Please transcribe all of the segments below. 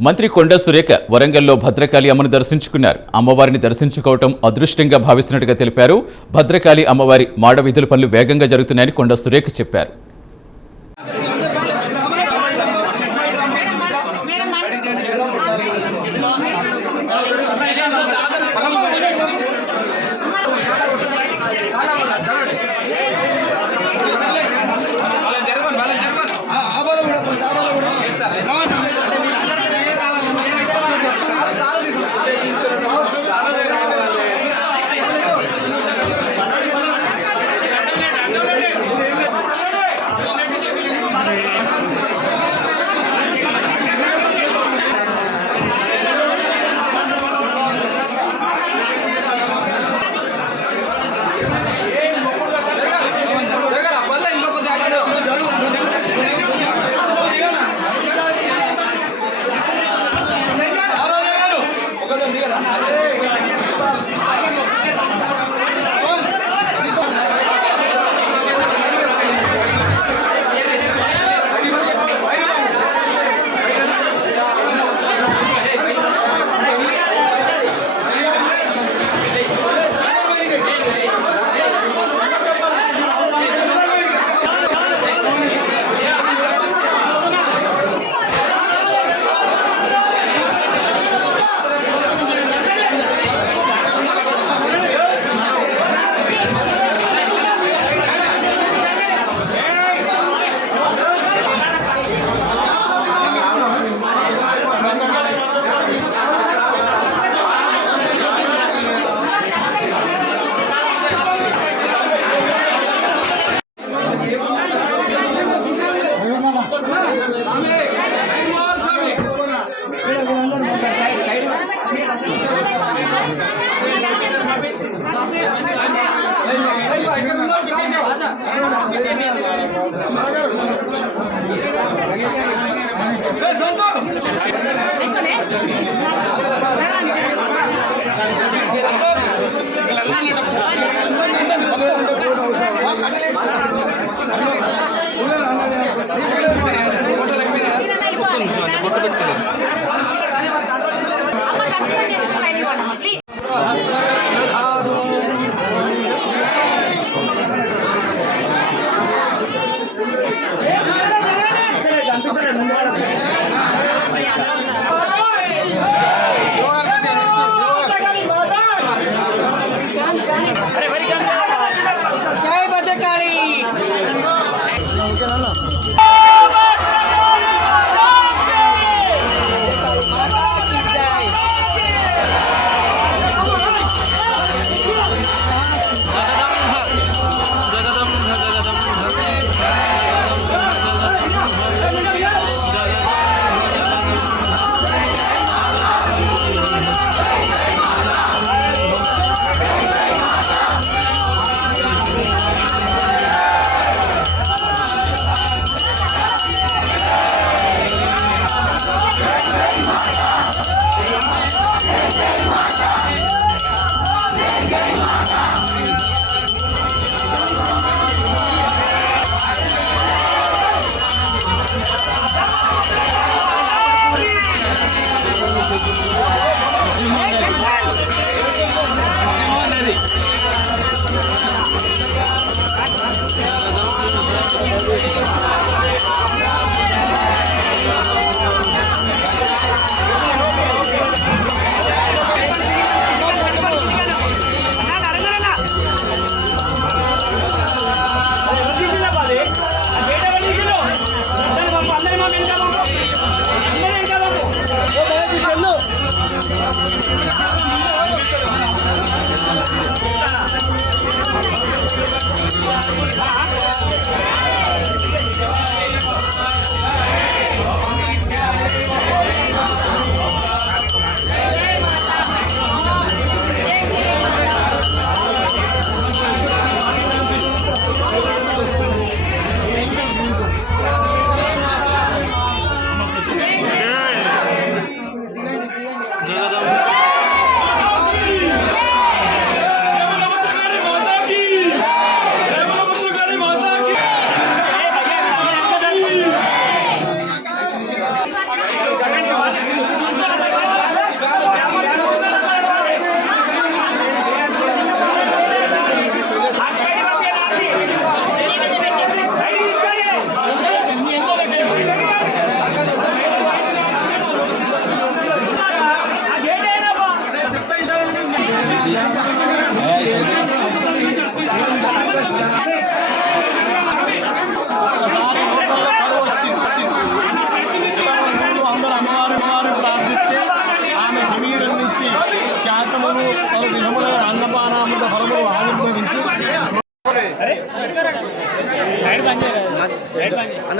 మంత్రి కొండ సురేఖ వరంగల్లో భద్రకాళి అమ్మను దర్శించుకున్నారు. అమ్మవారిని దర్శించుకోవటం అదృష్టంగా భావిస్తున్నట్టుగా తెలిపారు. భద్రకాళి అమ్మవారి మాడ విధుల పనులు వేగంగా జరుగుతున్నాయని కొండ సురేఖ చెప్పారు. జై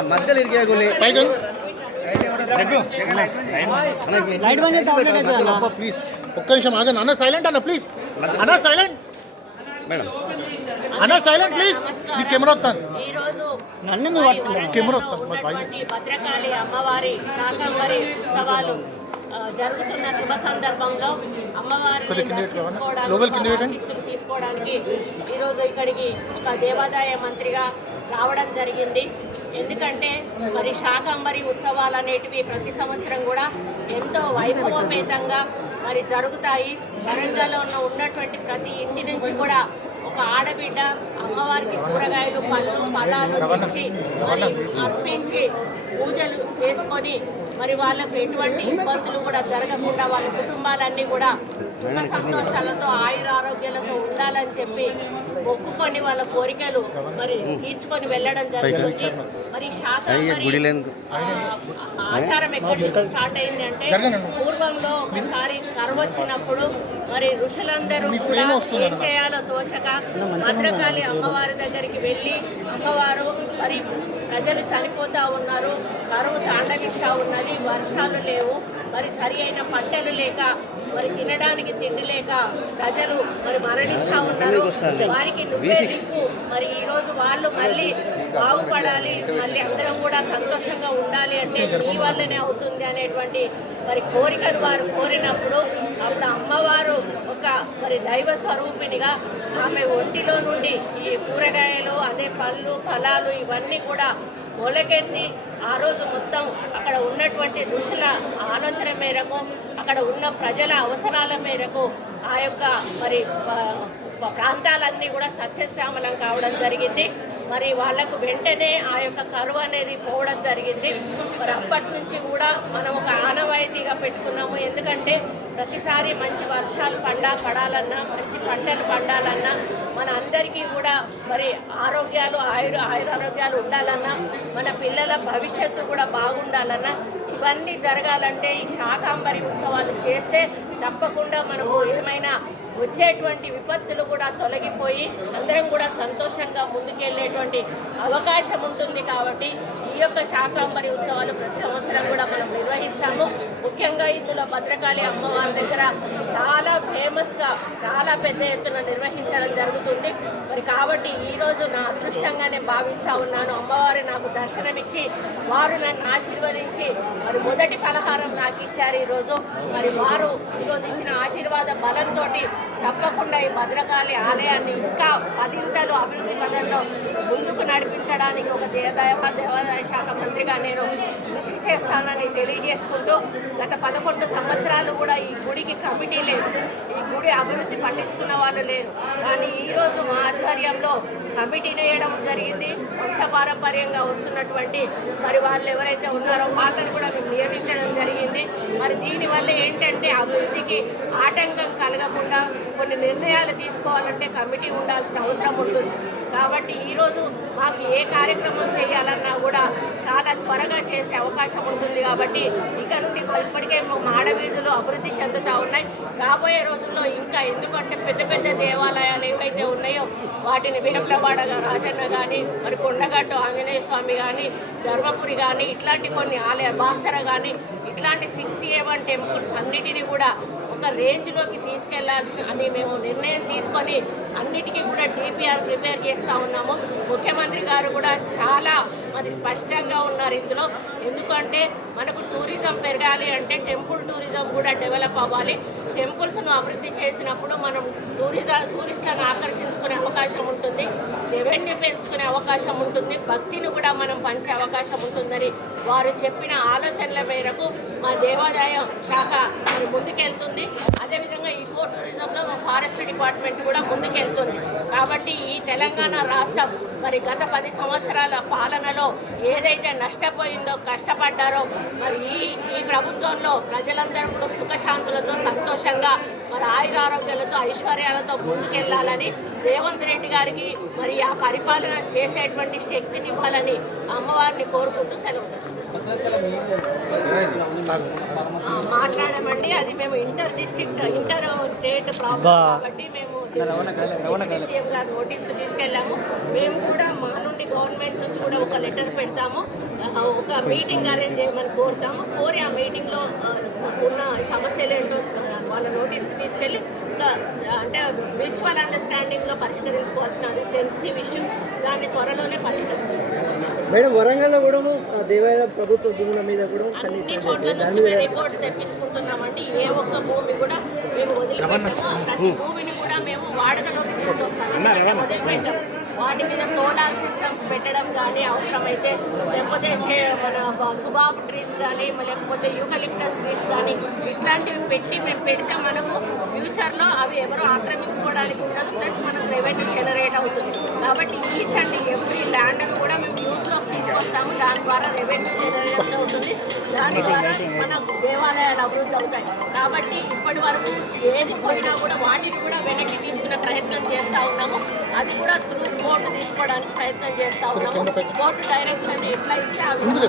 అన్న మధ్యలో పైకి లైట్ బంద్ ప్లీజ్ ఒక్క నిమిషం ఆగండి అన్న సైలెంట్ అన్న ప్లీజ్ అన్న సైలెంట్ మేడం. అన్న సైలెంట్ ప్లీజ్ ఈ కెమెరా వస్తాను. నన్ను నువ్వు. కెమెరా భద్రకాళి అమ్మవారి శాకంబరి ఉత్సవాలు జరుగుతున్న శుభ సందర్భంలో అమ్మవారిని దర్శించుకోవడానికి, తీసుకోవడానికి ఈరోజు ఇక్కడికి ఒక దేవాదాయ మంత్రిగా రావడం జరిగింది. ఎందుకంటే మరి శాకంబరి ఉత్సవాలు అనేటివి ప్రతి సంవత్సరం కూడా ఎంతో వైభవపేతంగా మరి జరుగుతాయి. వరంగల్లో ఉన్న ఉన్నటువంటి ప్రతి ఇంటి నుంచి కూడా ఒక ఆడబిడ్డ అమ్మవారికి కూరగాయలు పళ్ళు ఫలాలు తెచ్చి మరి అర్పించి పూజలు చేసుకొని మరి వాళ్ళకు ఎటువంటి ఇబ్బందులు కూడా జరగకుండా వాళ్ళ కుటుంబాలన్నీ కూడా సుఖ సంతోషాలతో ఆయుర ఆరోగ్యాలతో ఉండాలని చెప్పి మొక్కుకొని వాళ్ళ కోరికలు మరి తీర్చుకొని వెళ్ళడం జరుగుతుంది. ఆ, ఆచారం ఎక్కడి నుంచి స్టార్ట్ అయింది అంటే. పూర్వంలో ఒకసారి కరువు వచ్చినప్పుడు మరి ఋషులందరూ కూడా ఏం చేయాలో తోచక భద్రకాళి అమ్మవారి దగ్గరికి వెళ్ళి అమ్మవారు మరి ప్రజలు చనిపోతా ఉన్నారు కరువు తాండవిస్తూ ఉన్నది వర్షాలు లేవు మరి సరి అయిన పంటలు లేక మరి తినడానికి తిండి లేక ప్రజలు మరి మరణిస్తూ ఉన్నారు. వారికి నువ్వే మరి ఈ రోజు వాళ్ళు మళ్ళీ బాగుపడాలి మళ్ళీ అందరం కూడా సంతోషంగా ఉండాలి అంటే మీ వల్లనే అవుతుంది అనేటువంటి మరి కోరికలు వారు కోరినప్పుడు అప్పుడు అమ్మవారు ఒక మరి దైవ స్వరూపిణిగా ఆమె ఒంటిలో నుండి ఈ కూరగాయలు అదే పళ్ళు ఫలాలు ఇవన్నీ కూడా మొలకెత్తి ఆ రోజు మొత్తం అక్కడ ఉన్నటువంటి ఋషుల ఆలోచన మేరకు అక్కడ ఉన్న ప్రజల అవసరాల మేరకు ఆ యొక్క మరి ప్రాంతాలన్నీ కూడా సస్యశ్యామలం కావడం జరిగింది. మరి వాళ్ళకు వెంటనే ఆ యొక్క కరువు అనేది పోవడం జరిగింది. మరి అప్పటి నుంచి కూడా మనం ఒక ఆనవాయితీగా పెట్టుకున్నాము. ఎందుకంటే ప్రతిసారి మంచి వర్షాలు పండా పడాలన్నా మంచి పంటలు పండాలన్నా మన అందరికీ కూడా మరి ఆరోగ్యాలు ఆయుర ఆయురారోగ్యాలు ఉండాలన్నా మన పిల్లల భవిష్యత్తు కూడా బాగుండాలన్నా ఇవన్నీ జరగాలంటే ఈ శాకాంబరి ఉత్సవాలు చేస్తే తప్పకుండా మనకు ఏమైనా వచ్చేటువంటి విపత్తులు కూడా తొలగిపోయి అందరం కూడా సంతోషంగా ముందుకెళ్ళేటువంటి అవకాశం ఉంటుంది కాబట్టి ఈ యొక్క శాకాంబరి ఉత్సవాలు ప్రతి సంవత్సరం కూడా మనం నిర్వహిస్తాము. ముఖ్యంగా ఇందులో భద్రకాళి అమ్మవారి దగ్గర చాలా ఫేమస్గా చాలా పెద్ద ఎత్తున నిర్వహించడం జరుగుతుంది. మరి కాబట్టి ఈరోజు నా అదృష్టంగానే భావిస్తూ ఉన్నాను. అమ్మవారు నాకు దర్శనమిచ్చి వారు నన్ను ఆశీర్వదించి మరి మొదటి పలహారం నాకు ఇచ్చారు ఈరోజు మరి వారు ఈరోజు ఇచ్చిన ఆశీర్వాద బలంతో తప్పకుండా ఈ భద్రకాళి ఆలయాన్ని ఇంకా పదింతలు అభివృద్ధి పదంలో ముందుకు నడిపించడానికి ఒక దేవాదాయ దేవాదాయ శాఖ మంత్రిగా నేను కృషి చేస్తానని తెలియజేసుకుంటూ గత పదకొండు సంవత్సరాలు కూడా ఈ గుడికి కమిటీ లేదు. గుడి అభివృద్ధి పట్టించుకున్న వాళ్ళు లేరు. కానీ ఈరోజు మా ఆధ్వర్యంలో కమిటీని వేయడం జరిగింది. వంశపారంపర్యంగా వస్తున్నటువంటి మరి వాళ్ళు ఎవరైతే ఉన్నారో వాళ్ళని కూడా మేము నియమించడం జరిగింది. మరి దీనివల్ల ఏంటంటే అభివృద్ధికి ఆటంకం కలగకుండా కొన్ని నిర్ణయాలు తీసుకోవాలంటే కమిటీ ఉండాల్సిన అవసరం ఉంటుంది. కాబట్టి ఈరోజు మాకు ఏ కార్యక్రమం చేయాలన్నా కూడా చాలా త్వరగా చేసే అవకాశం ఉంటుంది కాబట్టి ఇక నుండి ఇప్పటికే మాడవీధులు అభివృద్ధి చెందుతూ ఉన్నాయి. రాబోయే రోజుల్లో ఇంకా ఎందుకంటే పెద్ద పెద్ద దేవాలయాలు ఏవైతే ఉన్నాయో వాటిని వేములవాడగా రాజన్న కానీ మరి కొండగట్టు ఆంజనేయ స్వామి కానీ ధర్మపురి కానీ ఇట్లాంటి కొన్ని ఆలయ బాసర కానీ ఇట్లాంటి సిక్స్ ఏ వన్ టెంపుల్స్ అన్నిటినీ కూడా ఒక రేంజ్లోకి తీసుకెళ్ళాల్సి అని మేము నిర్ణయం తీసుకొని అన్నిటికీ కూడా డిపిఆర్ ప్రిపేర్ చేస్తూ ఉన్నాము. ముఖ్యమంత్రి గారు కూడా చాలా మరి స్పష్టంగా ఉన్నారు ఇందులో. ఎందుకంటే మనకు టూరిజం పెరగాలి అంటే టెంపుల్ టూరిజం కూడా డెవలప్ అవ్వాలి. టెంపుల్స్ను అభివృద్ధి చేసినప్పుడు మనం టూరిజం టూరిస్టులను ఆకర్షించుకునే అవకాశం ఉంటుంది. రెవెన్యూ పెంచుకునే అవకాశం ఉంటుంది. భక్తిని కూడా మనం పంచే అవకాశం ఉంటుందని వారు చెప్పిన ఆలోచనల మేరకు మా దేవాదాయ శాఖ మరి ముందుకెళ్తుంది. అదేవిధంగా ఈకో టూరిజంలో మా ఫారెస్ట్ డిపార్ట్మెంట్ కూడా ముందుకెళ్తుంది. కాబట్టి ఈ తెలంగాణ రాష్ట్రం మరి గత పది సంవత్సరాల పాలనలో ఏదైతే నష్టపోయిందో కష్టపడ్డారో మరి ఈ ఈ ప్రభుత్వంలో ప్రజలందరూ కూడా సుఖశాంతులతో సంతోషంగా మరి ఆయురారోగ్యాలతో ఐశ్వర్యాలతో ముందుకెళ్ళాలని రేవంత్ రెడ్డి గారికి మరి ఆ పరిపాలన చేసేటువంటి శక్తిని ఇవ్వాలని అమ్మవారిని కోరుకుంటూ సెలవు మాట్లాడమండి అది మేము inter district inter state problem కాబట్టి మేము నోటీస్కి తీసుకెళ్ళాము. మేము కూడా మా నుండి గవర్నమెంట్ నుంచి కూడా ఒక లెటర్ పెడతాము. ఒక మీటింగ్ అరేంజ్ చేయమని కోరుతాము. కోరి ఆ మీటింగ్లో ఉన్న సమస్యలు ఏంటో వాళ్ళ నోటీస్కి తీసుకెళ్ళి అంటే మ్యూచువల్ అండర్స్టాండింగ్లో పరిష్కరించుకోవాల్సిన అది సెన్సిటివ్ ఇష్యూ దాన్ని త్వరలోనే పరిష్కరించాలి మేడం వరంగల్లో కూడా దేవాలయ ప్రభుత్వ భూముల మీద కూడా అన్ని కనీసం చోట్ల నుంచి మేము రిపోర్ట్స్ తెప్పించుకుంటున్నామండి. ఏ ఒక్క భూమి కూడా మేము వదిలిపెట్టాము. ప్రతి భూమిని కూడా మేము వాడుకలోకి తీసుకొస్తాము. వదిలిపెట్టాము. వాటి మీద సోలార్ సిస్టమ్స్ పెట్టడం కానీ అవసరమైతే లేకపోతే మన సుబాబ్ ట్రీస్ కానీ లేకపోతే యూకలిప్టస్ ట్రీస్ కానీ ఇట్లాంటివి పెట్టి మేము పెడితే మనకు ఫ్యూచర్లో అవి ఎవరు ఆక్రమించుకోవడానికి ఉండదు ప్లస్ మనకు రెవెన్యూ జనరేట్ అవుతుంది. కాబట్టి ఈచ్ అండ్ ఎవ్రీ ల్యాండ్ కూడా మేము యూస్లోకి తీసుకొస్తాము దాని ద్వారా రెవెన్యూ జనరేట్ దాని ద్వారా మన దేవాలయాలు అభివృద్ధి అవుతాయి. కాబట్టి ఇప్పటి వరకు ఏది పోయినా కూడా వాటిని కూడా వెనక్కి తీసుకునే ప్రయత్నం చేస్తూ ఉన్నాము. అది కూడా త్రూ కోర్టు తీసుకోవడానికి ప్రయత్నం చేస్తూ ఉన్నాము. కోర్టు డైరెక్షన్ ఎట్లా ఇస్తే ఆ విధంగా